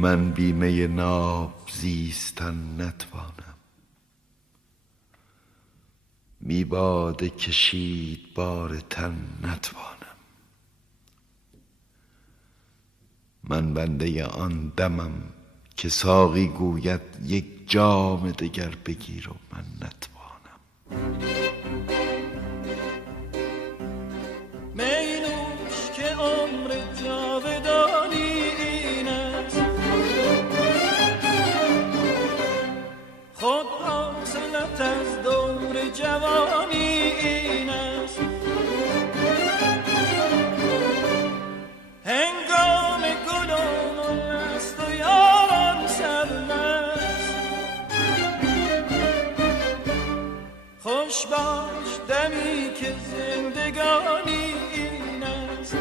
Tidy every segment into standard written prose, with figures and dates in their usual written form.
من بی می ناب زیستن نتوانم، می باده کشید بار تن نتوانم. من بنده آن دمم که ساقی گوید یک جام دگر بگیر و من نتوانم. می نوش که عمر جاودانی این است، خود حاصلت از دور جوانی این است. هنگام گل و نو است و یاران سرمست، خوش باش دمی که زندگانی این است.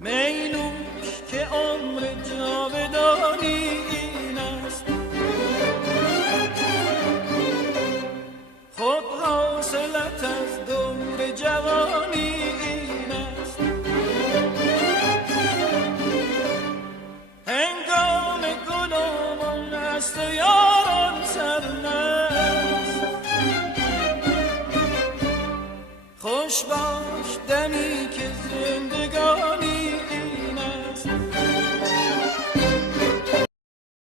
می نوش که عمر جاودانی این است، خود حاصلت از دور جوانی این است. هنگام گل و من است و یاران سرمست، خوش باش